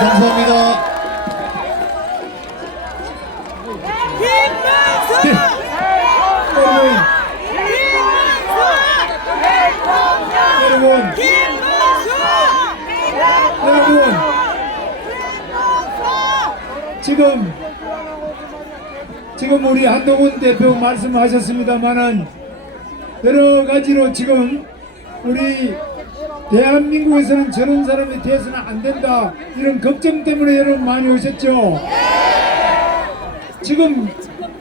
감사합니다. 여러분, 지금 우리 한동훈 대표 말씀하셨습니다만은 여러 가지로 지금 우리 대한민국에서는 저런 사람이 돼서는 안 된다 이런 걱정 때문에 여러분 많이 오셨죠. 지금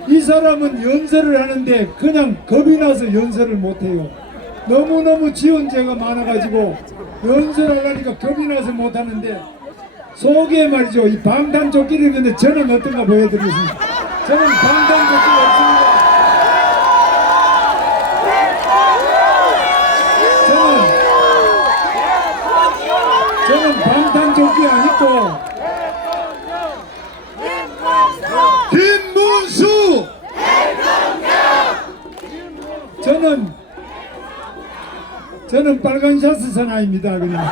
이 사람은 연설을 하는데 그냥 겁이 나서 연설을 못해요. 너무너무 지원제가 많아가지고 연설하려니까 겁이 나서 못하는데 속에 말이죠, 이 방탄조끼를 입는데 저는 어떤가 보여드리겠습니다. 저는 방탄조끼가 없습니다. 저는 방탄조끼 안 입고 김문수! 저는 빨간 샤스 사나이입니다. 그냥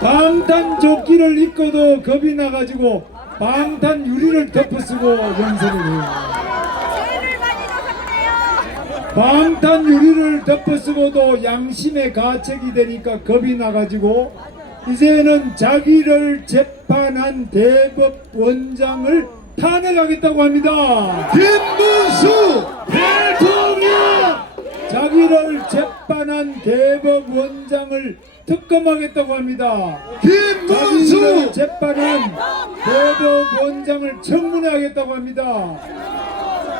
방탄조끼를 입고도 겁이 나가지고 방탄 유리를 덮어쓰고 연설을 해요. 방탄 유리를 덮어쓰고도 양심의 가책이 되니까 겁이 나가지고 이제는 자기를 재판한 대법원장을 탄핵하겠다고 합니다. 김문수! 대통령! 자기를 재판한 대법원장을 특검하겠다고 합니다. 김문수! 자기를 재판한 대법원장을 청문회하겠다고 합니다.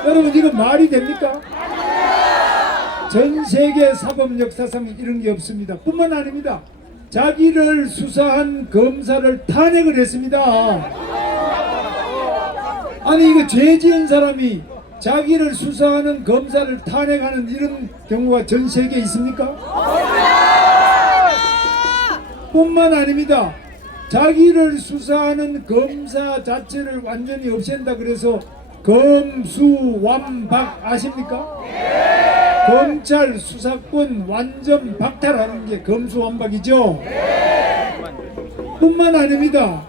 여러분, 이거 말이 됩니까? 전 세계 사법 역사상 이런 게 없습니다. 뿐만 아닙니다. 자기를 수사한 검사를 탄핵을 했습니다. 아니, 이거 죄 지은 사람이 자기를 수사하는 검사를 탄핵하는 이런 경우가 전 세계에 있습니까? 뿐만 아닙니다. 자기를 수사하는 검사 자체를 완전히 없앤다 그래서 검수완박 아십니까? 검찰 수사권 완전 박탈하는 게 검수완박이죠. 뿐만 아닙니다.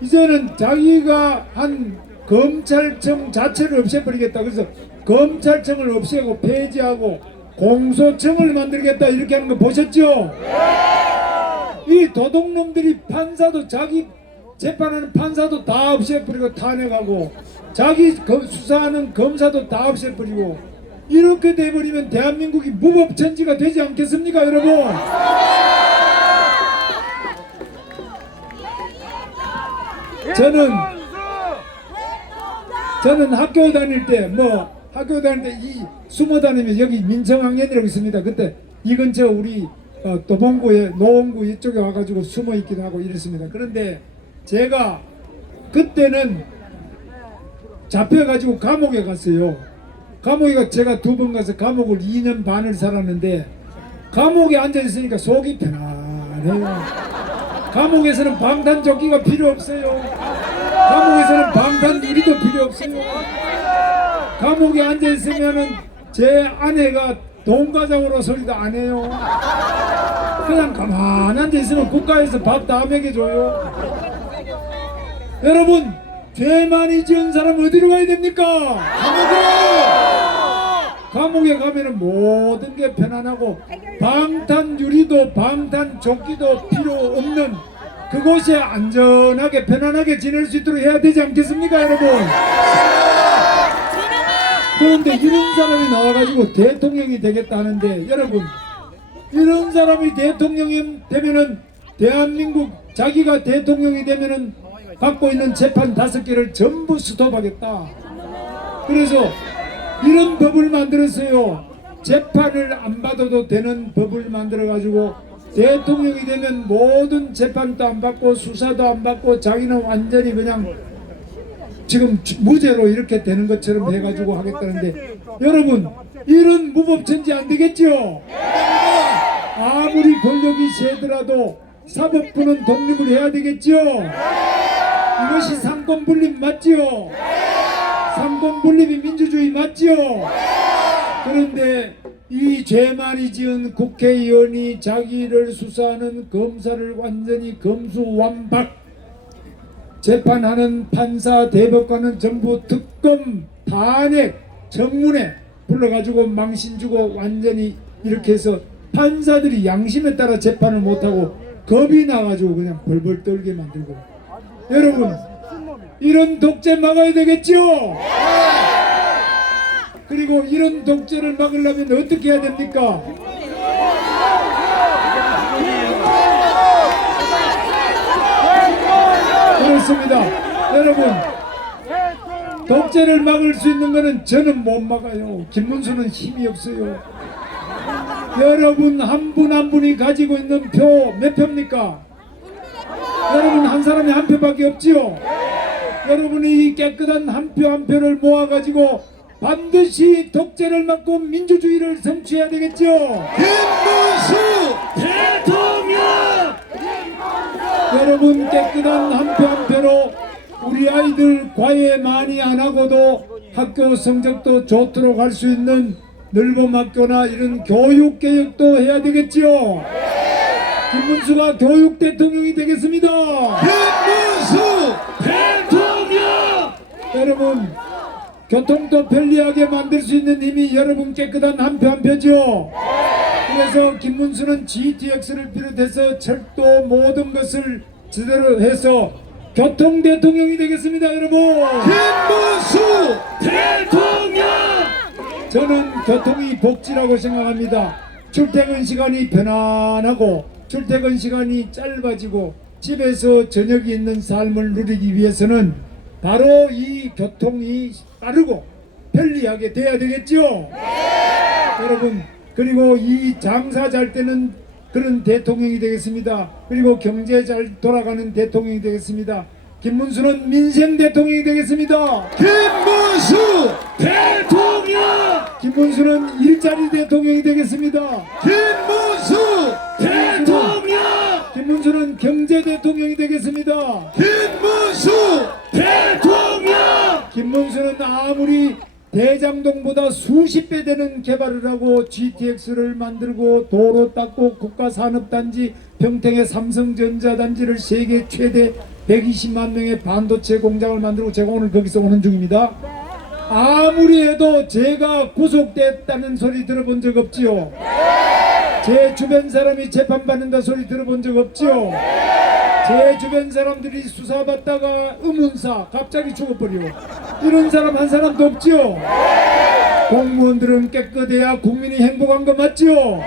이제는 자기가 한 검찰청 자체를 없애버리겠다. 그래서 검찰청을 없애고 폐지하고 공소청을 만들겠다 이렇게 하는 거 보셨죠? 이 도둑놈들이 판사도 자기 재판하는 판사도 다 없애버리고 탄핵하고 자기 수사하는 검사도 다 없애버리고 이렇게 돼버리면 대한민국이 무법천지가 되지 않겠습니까, 여러분? 저는 학교 다닐 때 이 숨어 다니면 여기 민청학년이라고 있습니다. 그때 이 근처 우리 도봉구에 노원구 이쪽에 와가지고 숨어 있기도 하고 이랬습니다. 그런데 제가 그때는 잡혀가지고 감옥에 갔어요. 감옥에 제가 2번 가서 감옥을 2년 반을 살았는데 감옥에 앉아있으니까 속이 편안해요. 감옥에서는 방탄조끼가 필요 없어요. 감옥에서는 방탄 유리도 필요 없어요. 감옥에 앉아있으면은 제 아내가 돈 가져오라 소리도 안 해요. 그냥 가만히 앉아있으면 국가에서 밥 다 먹여줘요. 여러분, 죄 많이 지은 사람 어디로 가야 됩니까? 감옥에 가면은 모든 게 편안하고 방탄 유리도 방탄 조끼도 필요 없는 그곳에 안전하게 편안하게 지낼 수 있도록 해야 되지 않겠습니까, 여러분? 그런데 이런 사람이 나와가지고 대통령이 되겠다 하는데, 여러분, 이런 사람이 대통령이 되면은 대한민국 자기가 대통령이 되면은 받고 있는 재판 5개를 전부 스톱하겠다. 그래서 이런 법을 만들었어요. 재판을 안 받아도 되는 법을 만들어가지고 대통령이 되면 모든 재판도 안 받고 수사도 안 받고 자기는 완전히 그냥 지금 무죄로 이렇게 되는 것처럼 해가지고 하겠다는데, 여러분, 이런 무법천지 안 되겠죠? 아무리 권력이 세더라도 사법부는 독립을 해야 되겠죠? 이것이 삼권분립 맞지요? 삼권분립이 민주주의 맞지요? 그런데 이 죄 많이 지은 국회의원이 자기를 수사하는 검사를 완전히 검수완박, 재판하는 판사, 대법관은 전부 특검, 탄핵, 청문회 불러가지고 망신 주고 완전히 이렇게 해서 판사들이 양심에 따라 재판을 못하고 겁이 나가지고 그냥 벌벌 떨게 만들고. 여러분, 이런 독재 막아야 되겠죠? 그리고 이런 독재를 막으려면 어떻게 해야 됩니까? 그렇습니다. 여러분, 독재를 막을 수 있는 것은 저는 못 막아요. 김문수는 힘이 없어요. 여러분 한 분 한 분이 가지고 있는 표 몇 표입니까? 여러분 한 사람이 한 표밖에 없지요. 여러분이 이 깨끗한 한 표 한 표를 모아가지고 반드시 독재를 막고 민주주의를 성취해야 되겠죠. 김문수 대통령. 여러분 깨끗한 한 표 한 표로 우리 아이들 과외 많이 안 하고도 학교 성적도 좋도록 할 수 있는 넓은 학교나 이런 교육 개혁도 해야 되겠죠. 김문수가 교육 대통령이 되겠습니다. 김문수 대통령. 여러분 교통도 편리하게 만들 수 있는 힘이 여러분 깨끗한 한 표 한 표죠. 그래서 김문수는 GTX를 비롯해서 철도 모든 것을 제대로 해서 교통 대통령이 되겠습니다. 여러분 김문수 대통령. 저는 교통이 복지라고 생각합니다. 출퇴근 시간이 편안하고 출퇴근 시간이 짧아지고 집에서 저녁이 있는 삶을 누리기 위해서는 바로 이 교통이 빠르고 편리하게 돼야 되겠죠. 여러분 그리고 이 장사 잘 되는 그런 대통령이 되겠습니다. 그리고 경제 잘 돌아가는 대통령이 되겠습니다. 김문수는 민생 대통령이 되겠습니다. 김문수 대통령. 김문수는 일자리 대통령이 되겠습니다. 김문수 대통령. 김문수는 경제 대통령이 되겠습니다. 김문수 대통령. 김문수는 아무리 대장동보다 수십 배 되는 개발을 하고 GTX를 만들고 도로 닦고 국가산업단지 평택의 삼성전자단지를 세계 최대 120만 명의 반도체 공장을 만들고 제가 오늘 거기서 오는 중입니다. 아무리 해도 제가 구속됐다는 소리 들어본 적 없지요. 제 주변 사람이 재판받는다 소리 들어본 적 없지요. 제 주변 사람들이 수사받다가 의문사 갑자기 죽어버려. 이런 사람 한 사람도 없지요. 공무원들은 깨끗해야 국민이 행복한 거 맞지요.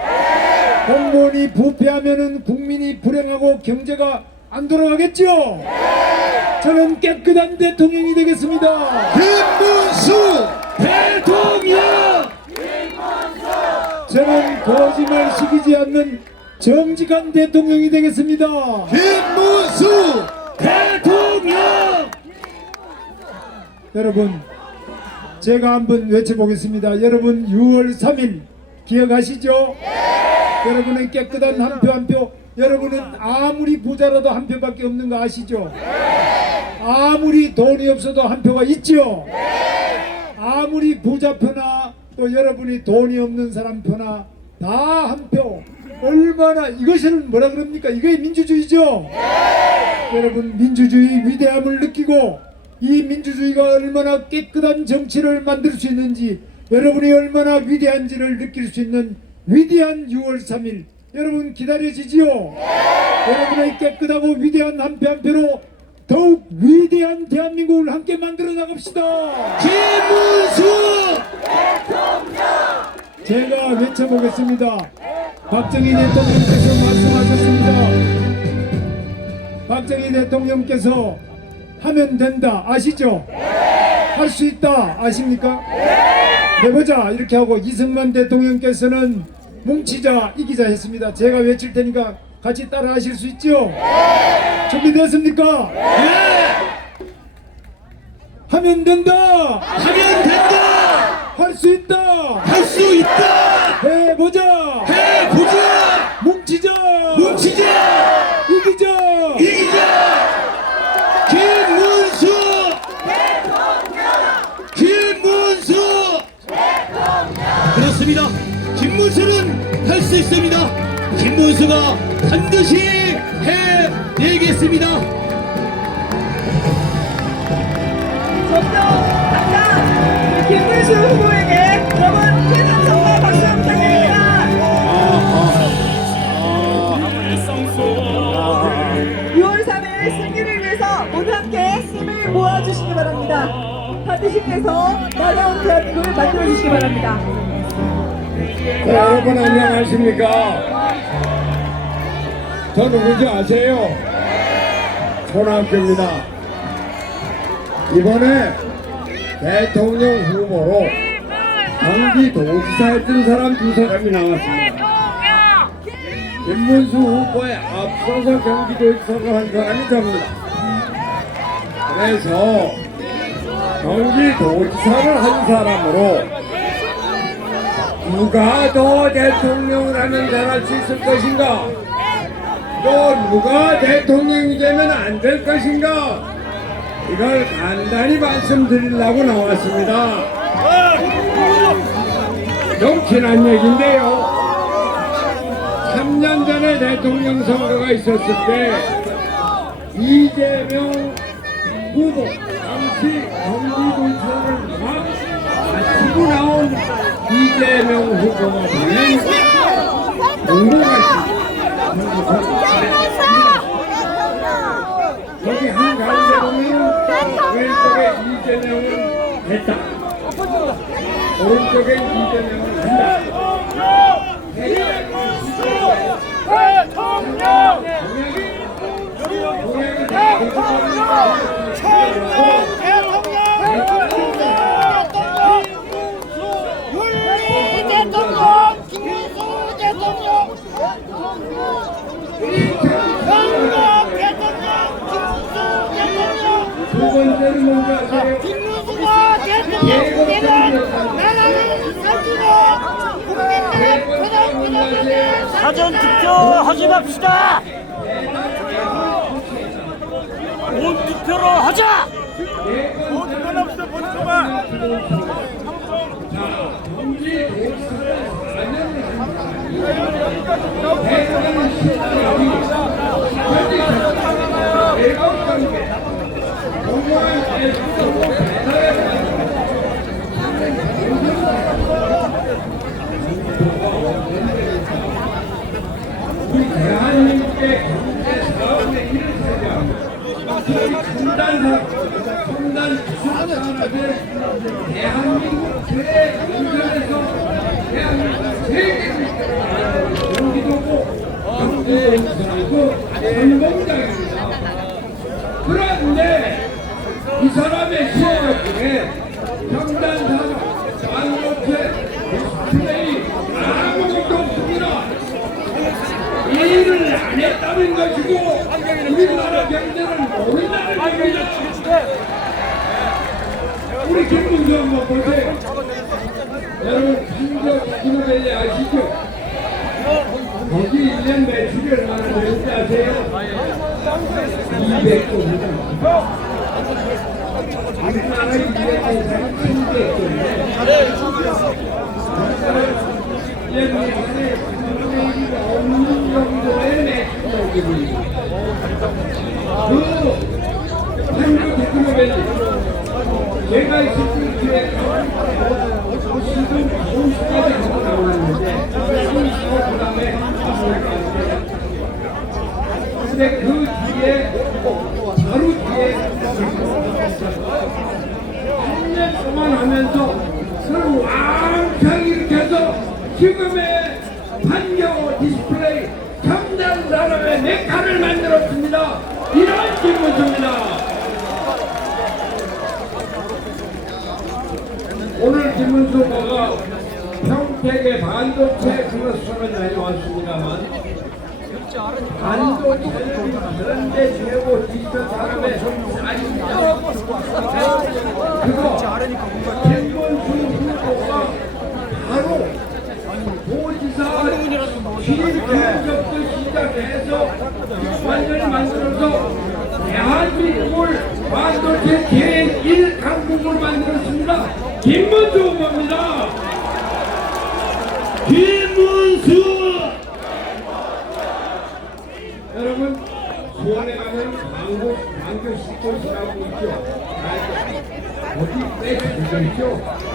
공무원이 부패하면은 국민이 불행하고 경제가 안 돌아가겠죠. 저는 깨끗한 대통령이 되겠습니다. 김문수 대통령. 저는 거짓말 시키지 않는 정직한 대통령이 되겠습니다. 김문수 대통령. 여러분 제가 한번 외쳐보겠습니다. 여러분 6월 3일 기억하시죠? 여러분은 깨끗한 한 표 한 표. 여러분은 아무리 부자라도 한 표밖에 없는 거 아시죠? 아무리 돈이 없어도 한 표가 있죠? 아무리 부자 표나 또 여러분이 돈이 없는 사람 표나 다 한 표. 얼마나 이것을 뭐라 그럽니까? 이게 민주주의죠? 여러분 민주주의 위대함을 느끼고 이 민주주의가 얼마나 깨끗한 정치를 만들 수 있는지 여러분이 얼마나 위대한지를 느낄 수 있는 위대한 6월 3일 여러분 기다려지지요? 여러분의 깨끗하고 위대한 한 표 한 표로 더욱 위대한 대한민국을 함께 만들어 나갑시다. 김문수 제가 외쳐보겠습니다. 박정희 대통령께서 말씀하셨습니다. 박정희 대통령께서 하면 된다 아시죠? 할 수 있다 아십니까? 해보자 이렇게 하고 이승만 대통령께서는 뭉치자 이기자 했습니다. 제가 외칠 테니까 같이 따라 하실 수 있죠? 준비됐습니까? 하면 된다. 하면 된다. 할 수 있다. 할 수 있다. 해보자. 해보자. 뭉치자. 뭉치자. 이기자. 이기자. 김문수 김문수. 그렇습니다. 있습니다. 김문수는 할 수 있습니다. 김문수가 반드시 해내겠습니다. 당장 김문수 후보에게 여러분 큰 성과 박수 부탁드립니다. 6월 3일 승리를 위해서 모두 함께 힘을 모아주시기 바랍니다. 반드시 해서 나라운 대한민국을 만들어주시기 바랍니다. 여러분 안녕하십니까? 저 누군지 아세요? 손학규입니다. 이번에 대통령 후보로 경기도지사 했던 사람 두 사람이 나왔습니다. 김문수 후보에 앞서서 경기도지사를 한 사람이 접니다. 그래서 경기도지사를 한 사람으로 누가 더 대통령을 하면 잘할 수 있을 것인가? 또 누가 대통령이 되면 안 될 것인가? 이걸 간단히 말씀드리려고 나왔습니다. 좀 지난 얘기인데요. 3년 전에 대통령 선거가 있었을 때 이재명 후보 당시 경기도지사를 막 마치고 나온 이재명 후보가 보낸 공보가 있습니다. 거기 한가운데 보면 왼쪽에 이재명은 했다, 오른쪽에 이재명은 한다. 두 번째는 뭔가 아세요? 김문수가 대통령 되면 나라는 살기로 국민들의 표정 사전 투표하지 맙시다. 본 투표로 하자. 본 투표로 합시다. 본 투표만. 우리 대한민국의 경제 사업의 일을 살려 첨단 기술 산업을 대한민국 최우선에서 대한민국 세계 경기도고 경기도지사이고 전공장입니다. 그런데 이 사람의 시험 중에 첨단 산업, 반도체, 디스플레이 아무것도 없습니다. 일을 안 했다는 것이고 우리나라 경제를 모른다는 얘기죠. 우리 김문수 한번 보세요. 여러분 한국 기노벨리 아시죠? 거기 1년 매출이 얼마나 되는지 아세요? 200조입니다. 우리나라 200조는 300조인데 1년 내에 없는 정도의 매출이 그 한국 테크노밸리 제가 있을 때 지금 50까지 하고 나오는데 그 다음에 근데 그 뒤에 바로 뒤에 3년 동안 하면서 그걸 왕창 이렇게 해서 지금의 판교 디스플레이 첨단 산업의 메카를 만들었습니다. 이런 김문수입니다. 오늘 김문수 후보가 평택의 반도체 클러스터를 다녀왔습니다만 반도체를 그런데 재고 디지털 산업에 아직도 그거 김문수 후보가 바로 도지사 취임 경력도 시작해서 완전히 만들어서 대한민국을 반도체 제1강국으로 만들었습니다. 김문수 후보입니다. 김문수. 여러분 수원에 가면 광교 시골이라고 있죠. 어디 때 있죠.